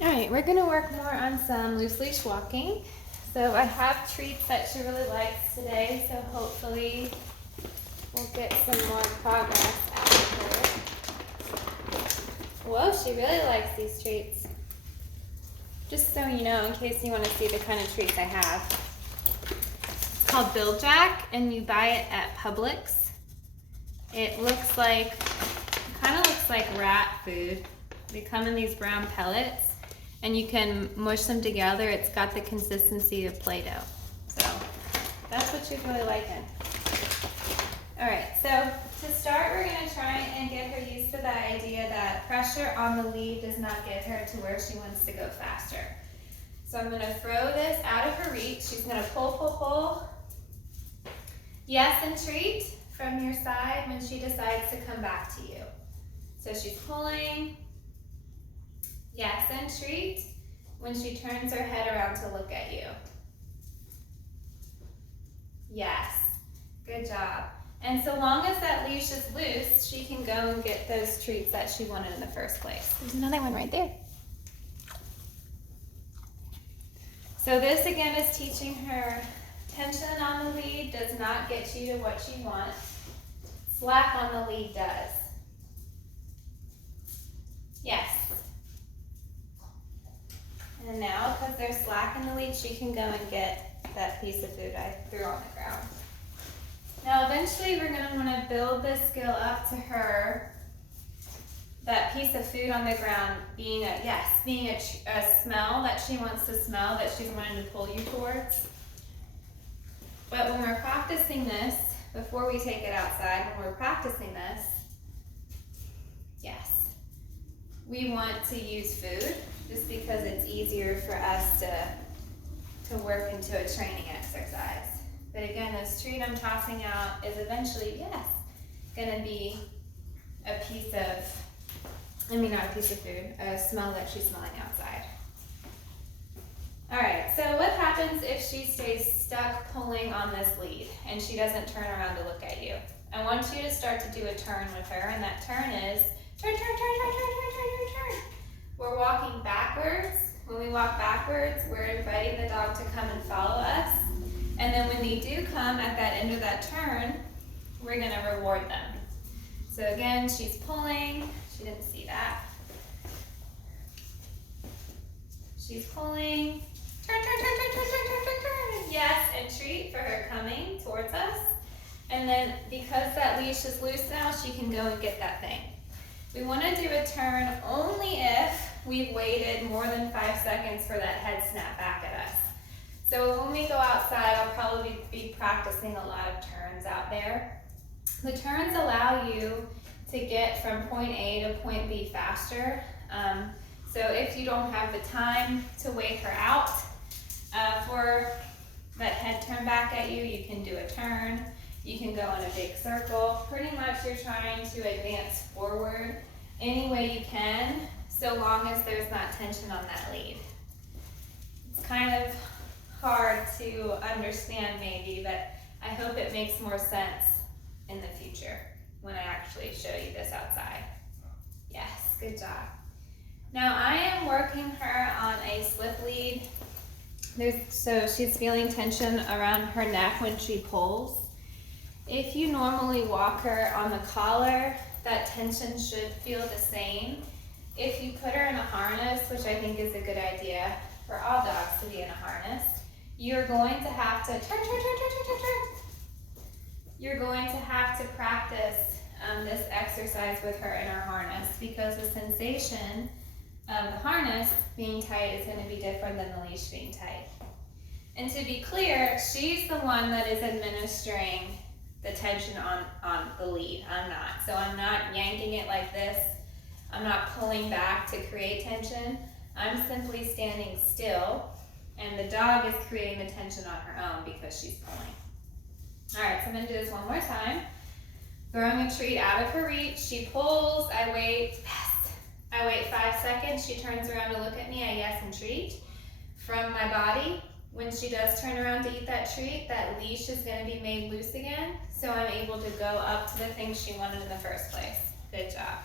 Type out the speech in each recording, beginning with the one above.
All right, we're gonna work more on some loose leash walking. So I have treats that she really likes today, so hopefully we'll get some more progress out of her. Whoa, she really likes these treats. Just so you know, in case you want to see the kind of treats I have. It's called Bill Jack, and you buy it at Publix. It looks like, kind of looks like rat food. They come in these brown pellets, and you can mush them together. It's got the consistency of Play-Doh. So that's what she's really liking. All right, so to start, we're gonna try and get her used to the idea that pressure on the lead does not get her to where she wants to go faster. So I'm gonna throw this out of her reach. She's gonna pull, pull, pull. Yes, and treat from your side when she decides to come back to you. So she's pulling. Yes, and treat when she turns her head around to look at you. Yes, good job. And so long as that leash is loose, she can go and get those treats that she wanted in the first place. There's another one right there. So this again is teaching her tension on the lead does not get you to what you want. Slack on the lead does. Yes. And now, because there's slack in the lead, she can go and get that piece of food I threw on the ground. Now, eventually, we're going to want to build this skill up to her, that piece of food on the ground being a smell that she wants to smell, that she's wanting to pull you towards. But when we're practicing this, before we take it outside, when we're practicing this, yes, we want to use food just because it's easier for us to work into a training exercise. But again, this treat I'm tossing out is eventually, yes, gonna be a piece of, not a piece of food, a smell that she's smelling outside. All right, so what happens if she stays stuck pulling on this lead and she doesn't turn around to look at you? I want you to start to do a turn with her, and that turn is turn, turn, turn, turn, turn, turn, turn, turn, turn. We're walking backwards. When we walk backwards, we're inviting the dog to come and follow us. And then when they do come at that end of that turn, we're gonna reward them. So again, she's pulling. She didn't see that. She's pulling. Turn, turn, turn, turn, turn, turn, turn, turn, turn. Yes, and treat for her coming towards us. And then because that leash is loose now, she can go and get that thing. We want to do a turn only if we've waited more than 5 seconds for that head snap back at us. So when we go outside, I'll probably be practicing a lot of turns out there. The turns allow you to get from point A to point B faster. So if you don't have the time to wait her out for that head turn back at you, you can do a turn. You can go in a big circle. Pretty much you're trying to advance forward any way you can, so long as there's not tension on that lead. It's kind of hard to understand maybe, but I hope it makes more sense in the future when I actually show you this outside. Yes, good job. Now I am working her on a slip lead. So she's feeling tension around her neck when she pulls. If you normally walk her on the collar, that tension should feel the same. If you put her in a harness, which I think is a good idea for all dogs to be in a harness, you're going to have to turn, turn, turn, turn, turn, turn, turn. You're going to have to practice this exercise with her in her harness, because the sensation of the harness being tight is going to be different than the leash being tight. And to be clear, she's the one that is administering the tension on the lead. I'm not. So I'm not yanking it like this. I'm not pulling back to create tension. I'm simply standing still, and the dog is creating the tension on her own because she's pulling. All right, so I'm gonna do this one more time. Throwing a treat out of her reach. She pulls, I wait, yes. I wait 5 seconds. She turns around to look at me, I yes and treat. From my body, when she does turn around to eat that treat, that leash is gonna be made loose again, so I'm able to go up to the thing she wanted in the first place. Good job.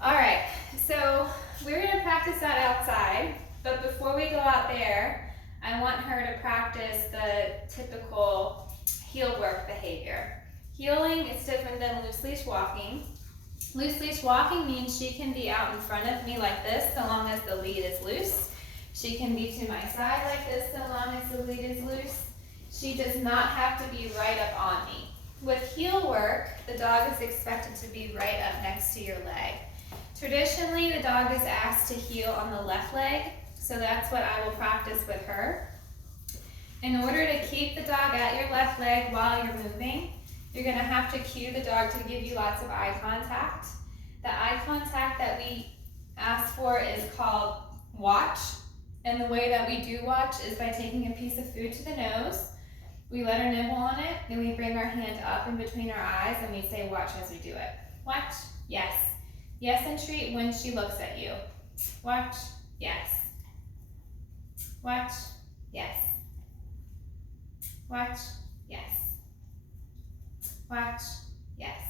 All right, so we're gonna practice that outside, but before we go out there, I want her to practice the typical heel work behavior. Heeling is different than loose leash walking. Loose leash walking means she can be out in front of me like this so long as the lead is loose. She can be to my side like this so long as the lead is loose. She does not have to be right up on me. With heel work, the dog is expected to be right up next to your leg. Traditionally, the dog is asked to heel on the left leg, so that's what I will practice with her. In order to keep the dog at your left leg while you're moving, you're gonna have to cue the dog to give you lots of eye contact. The eye contact that we ask for is called watch, and the way that we do watch is by taking a piece of food to the nose. We let her nibble on it, then we bring our hand up in between our eyes and we say watch as we do it. Watch, yes. Yes, and treat when she looks at you. Watch, yes. Watch, yes. Watch, yes. Watch, yes.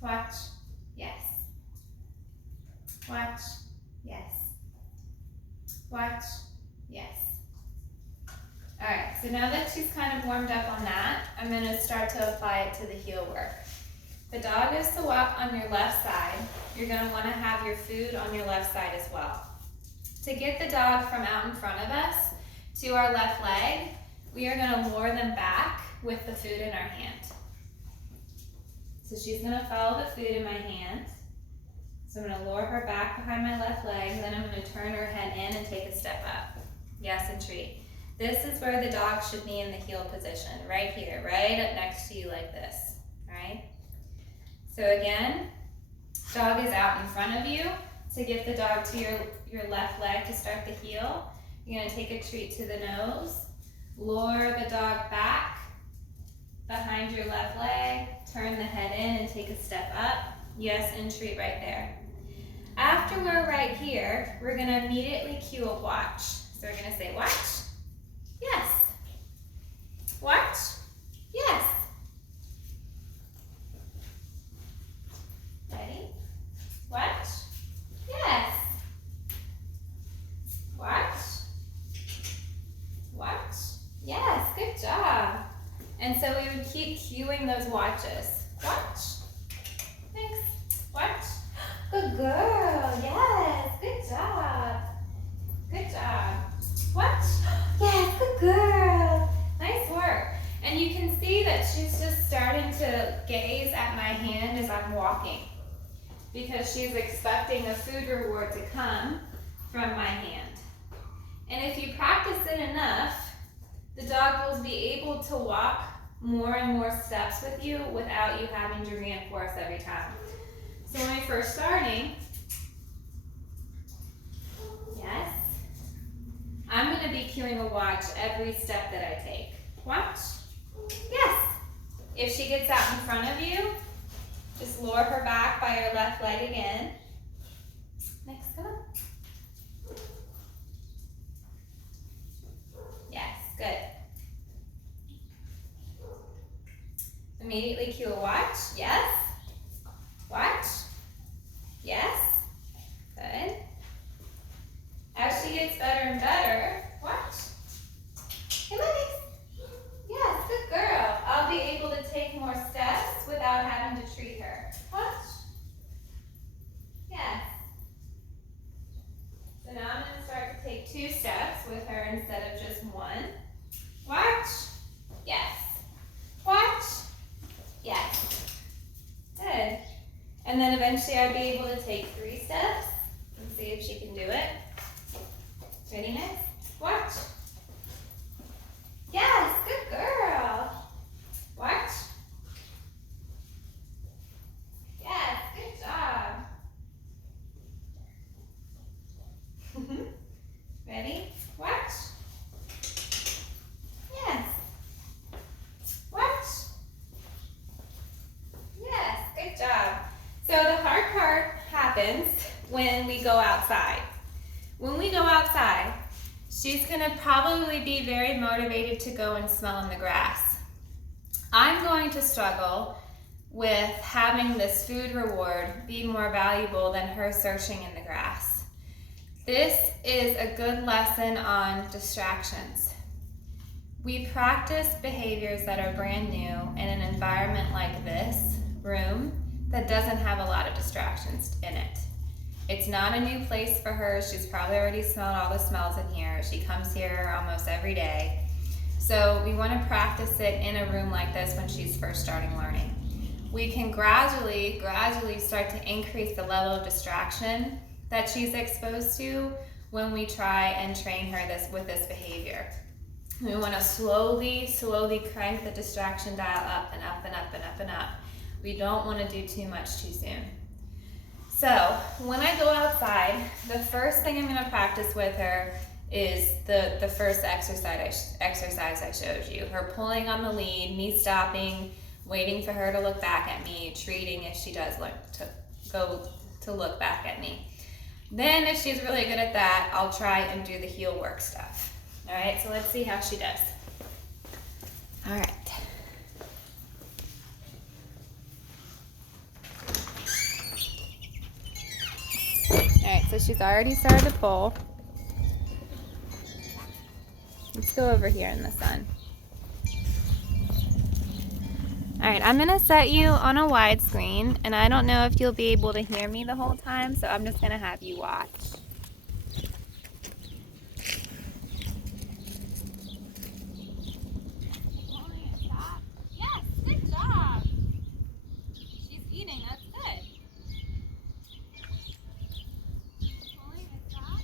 Watch, yes. Watch, yes. Watch, yes. All right, so now that she's kind of warmed up on that, I'm going to start to apply it to the heel work. The dog is to walk on your left side. You're going to want to have your food on your left side as well. To get the dog from out in front of us to our left leg, we are going to lure them back with the food in our hand. So she's going to follow the food in my hand. So I'm going to lure her back behind my left leg, and then I'm going to turn her head in and take a step up. Yes, and treat. This is where the dog should be in the heel position, right here, right up next to you like this, all right? So again, dog is out in front of you. To get the dog to your left leg to start the heel, you're going to take a treat to the nose, lure the dog back behind your left leg, turn the head in and take a step up. Yes, and treat right there. After we're right here, we're going to immediately cue a watch. So we're going to say watch, yes. Watch, yes. Ready? Watch, yes. Watch, watch, yes, good job. And so we would keep cueing those watches. Watch, thanks, watch, good girl, yes, good job. Good job. Watch, yes, good girl. Nice work. And you can see that she's just starting to gaze at my hand as I'm walking, because she's expecting a food reward to come from my hand. And if you practice it enough, the dog will be able to walk more and more steps with you without you having to reinforce every time. So when we're first starting, yes, I'm going to be cueing a watch every step that I take. Watch, yes. If she gets out in front of you, just lure her back by your left leg again. Next, come on. Yes, good. Immediately cue a watch. Yes. Watch. Yes. Good. As she gets better and better, watch. Hey, Lennox. Yes, good girl. I'll be able to take more steps without having to treat her. Watch. Yes. So now I'm going to start to take 2 steps with her instead of just 1. Watch. Yes. Watch. Yes. Good. And then eventually I'll be able to take 3 steps and see if she can do it. Ready, next? Watch. Yes, good girl. Watch. Yes, good job. Ready? Watch. Yes. Watch. Yes, good job. So the hard part happens when we go outside. When we go outside, she's going to probably be very motivated to go and smell in the grass. I'm going to struggle with having this food reward be more valuable than her searching in the grass. This is a good lesson on distractions. We practice behaviors that are brand new in an environment like this room that doesn't have a lot of distractions in it. It's not a new place for her. She's probably already smelled all the smells in here. She comes here almost every day. So we want to practice it in a room like this when she's first starting learning. We can gradually start to increase the level of distraction that she's exposed to when we try and train her with this behavior. We want to slowly crank the distraction dial up and up and up and up and up. We don't want to do too much too soon. So when I go outside, the first thing I'm going to practice with her is the first exercise I showed you. Her pulling on the lead, me stopping, waiting for her to look back at me, treating if she does look back at me. Then if she's really good at that, I'll try and do the heel work stuff. All right, so let's see how she does. All right. All right, so she's already started to pull. Let's go over here in the sun. All right, I'm gonna set you on a widescreen, and I don't know if you'll be able to hear me the whole time, so I'm just gonna have you watch. Yes, good job. She's eating, that's good. Pulling and stop.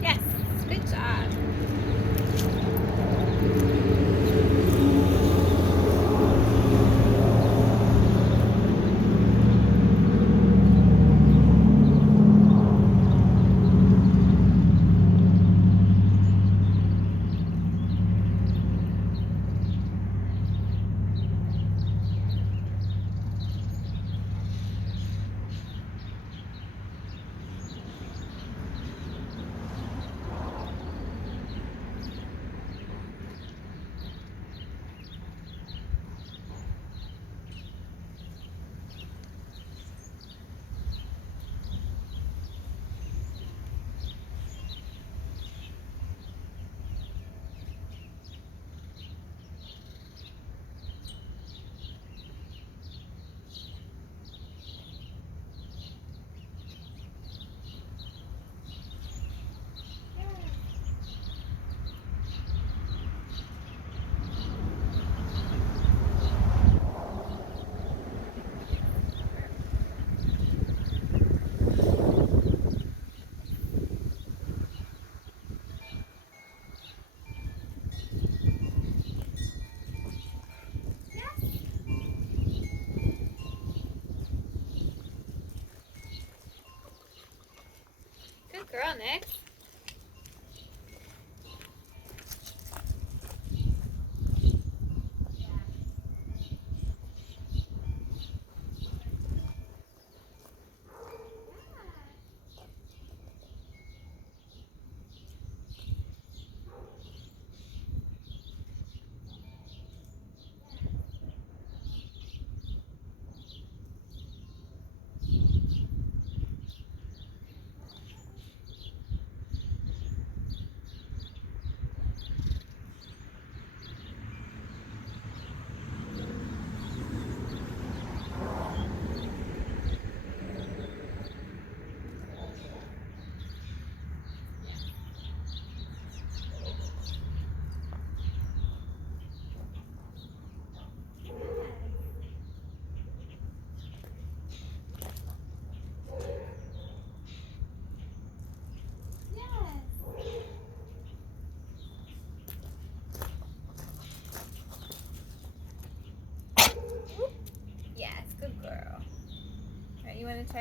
Yes, good job. Good girl, Nyx.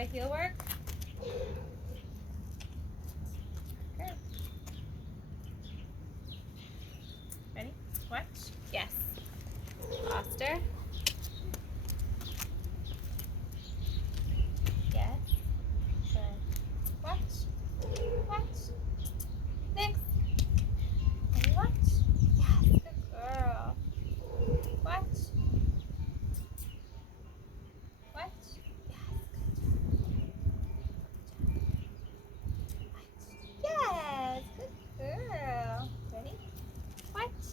Try heel work. Good. Ready? Watch. Yes. Foster. Yes. Good. Watch. Watch. Next. Ready? Watch. Yes. Good girl. Watch. Watch. Yes. Good girl. Ready? Watch.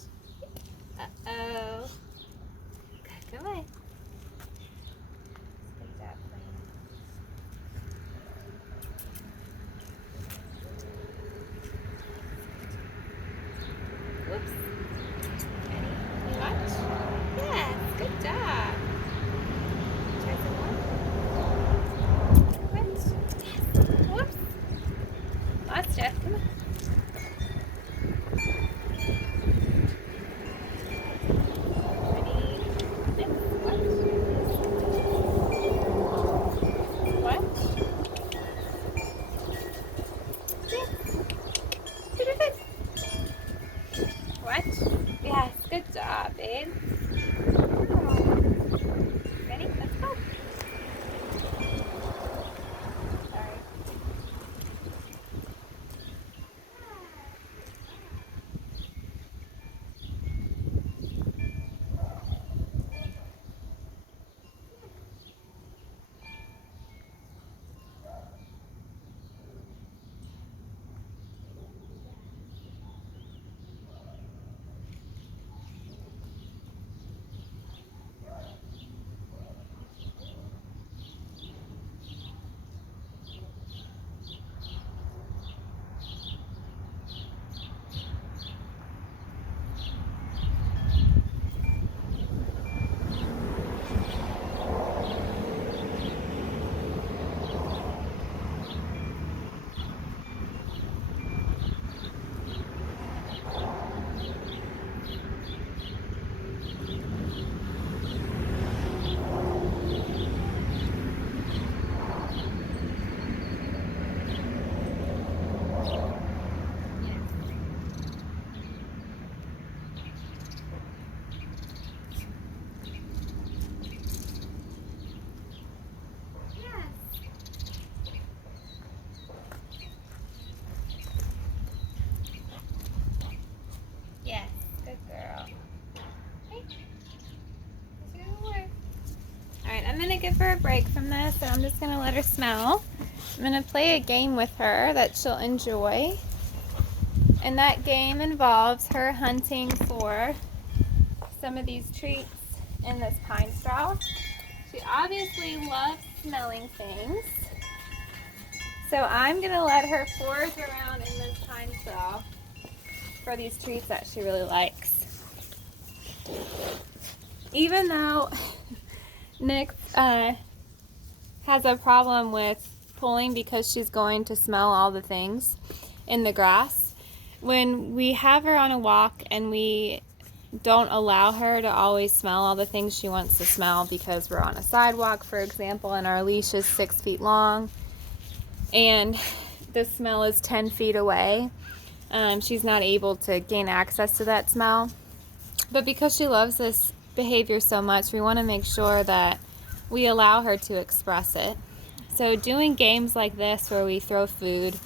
Uh-oh. Good. Come on. Good job, Queen. Whoops. Ready? Watch. Yes. Good job. Try some more. Watch. Yes. Whoops. Lost Jeff. Come on. Ready? Next. Watch. Watch. Yes. Good. Watch. Yes. Good job, babe. Ready? Let's go. Sorry. Yes. Good girl. Okay. Alright, I'm going to give her a break from this and I'm just going to let her smell. I'm going to play a game with her that she'll enjoy. And that game involves her hunting for some of these treats in this pine straw. She obviously loves smelling things. So I'm going to let her forage around in this pine straw for these treats that she really likes. Even though Nyx has a problem with pulling because she's going to smell all the things in the grass, when we have her on a walk and we don't allow her to always smell all the things she wants to smell because we're on a sidewalk, for example, and our leash is 6 feet long and the smell is 10 feet away, she's not able to gain access to that smell. But because she loves this behavior so much, we want to make sure that we allow her to express it. So doing games like this where we throw food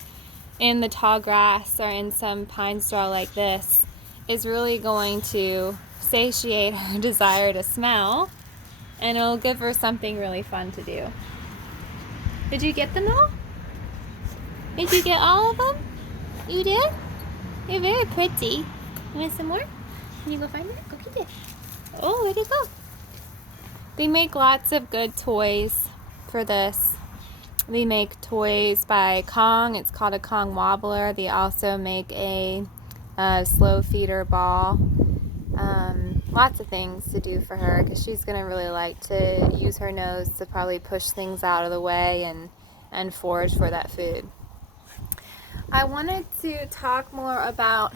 in the tall grass or in some pine straw like this is really going to satiate her desire to smell, and it'll give her something really fun to do. Did you get them all? Did you get all of them? You did? You're very pretty. You want some more? Can you go find it? Go get it. Oh, where'd it go? They make lots of good toys for this. They make toys by Kong. It's called a Kong wobbler. They also make a slow feeder ball. Lots of things to do for her because she's going to really like to use her nose to probably push things out of the way and forage for that food. I wanted to talk more about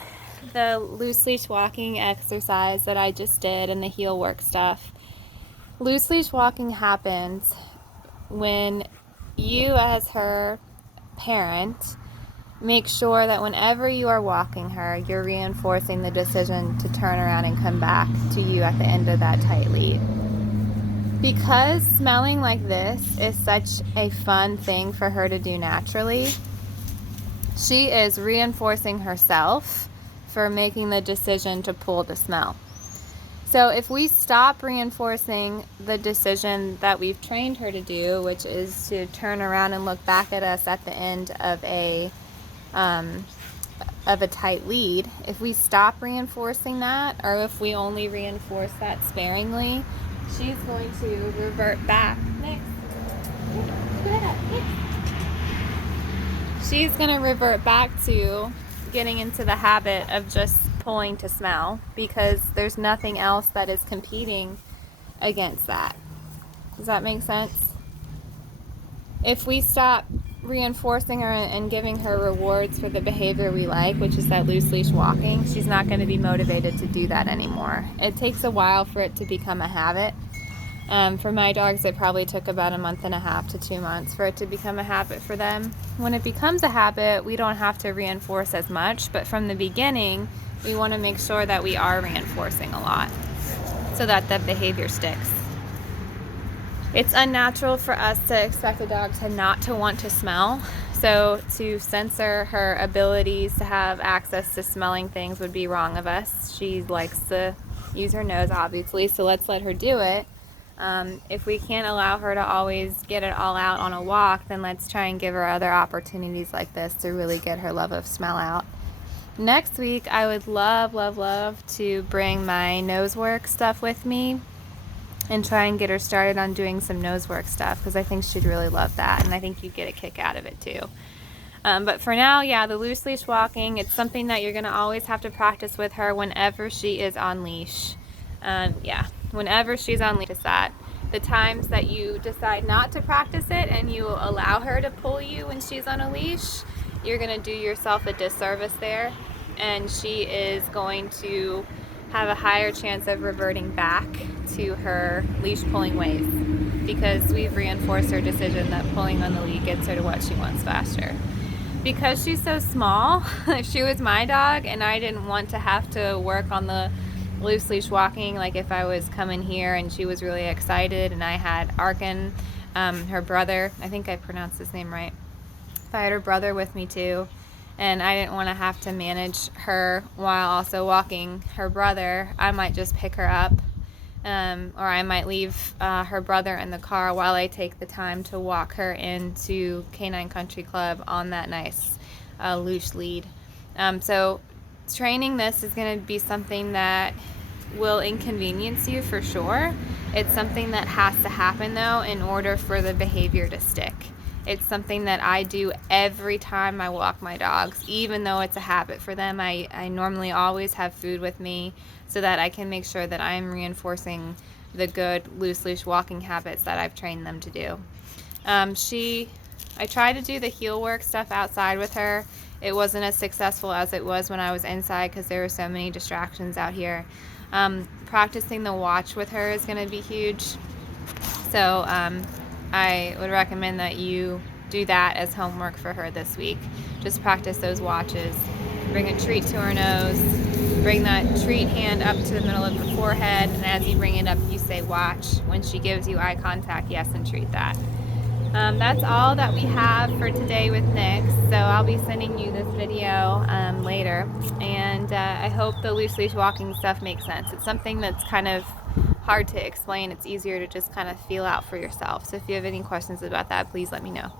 the loose leash walking exercise that I just did and the heel work stuff. Loose leash walking happens when you as her parent, make sure that whenever you are walking her, you're reinforcing the decision to turn around and come back to you at the end of that tight lead. Because smelling like this is such a fun thing for her to do naturally, she is reinforcing herself for making the decision to pull to smell. So if we stop reinforcing the decision that we've trained her to do, which is to turn around and look back at us at the end of a tight lead, if we stop reinforcing that, or if we only reinforce that sparingly, she's going to revert back. Next. She's going to revert back to getting into the habit of just pulling to smell, because there's nothing else that is competing against that. Does that make sense? If we stop reinforcing her and giving her rewards for the behavior we like, which is that loose leash walking, she's not going to be motivated to do that anymore. It takes a while for it to become a habit. For my dogs, it probably took about 1.5 to 2 months for it to become a habit for them. When it becomes a habit, we don't have to reinforce as much, but from the beginning, we want to make sure that we are reinforcing a lot so that the behavior sticks. It's unnatural for us to expect a dog to not to want to smell, so to censor her abilities to have access to smelling things would be wrong of us. She likes to use her nose, obviously, so let's let her do it. If we can't allow her to always get it all out on a walk, then let's try and give her other opportunities like this to really get her love of smell out. Next week, I would love to bring my nose work stuff with me and try and get her started on doing some nose work stuff, because I think she'd really love that, and I think you'd get a kick out of it too. But for now, yeah, the loose leash walking, it's something that you're going to always have to practice with her whenever she is on leash. Whenever she's on leash, that the times that you decide not to practice it and you allow her to pull you when she's on a leash, you're going to do yourself a disservice there, and she is going to have a higher chance of reverting back to her leash pulling ways, because we've reinforced her decision that pulling on the lead gets her to what she wants faster. Because she's so small, if she was my dog and I didn't want to have to work on the loose leash walking, like if I was coming here and she was really excited and I had Arkin, her brother, I think I pronounced his name right, if I had her brother with me too, and I didn't want to have to manage her while also walking her brother, I might just pick her up, or I might leave her brother in the car while I take the time to walk her into Canine Country Club on that nice loose lead. So training this is going to be something that will inconvenience you for sure. It's something that has to happen though in order for the behavior to stick. It's something that I do every time I walk my dogs, even though it's a habit for them. I normally always have food with me so that I can make sure that I'm reinforcing the good loose leash walking habits that I've trained them to do. I tried to do the heel work stuff outside with her. It wasn't as successful as it was when I was inside because there were so many distractions out here. Practicing the watch with her is going to be huge. So I would recommend that you do that as homework for her this week. Just practice those watches. Bring a treat to her nose. Bring that treat hand up to the middle of her forehead, and as you bring it up, you say watch. When she gives you eye contact, yes, and treat that. That's all that we have for today with Nyx, so I'll be sending you this video later, and I hope the loose leash walking stuff makes sense. It's something that's kind of hard to explain. It's easier to just kind of feel out for yourself. So if you have any questions about that, please let me know.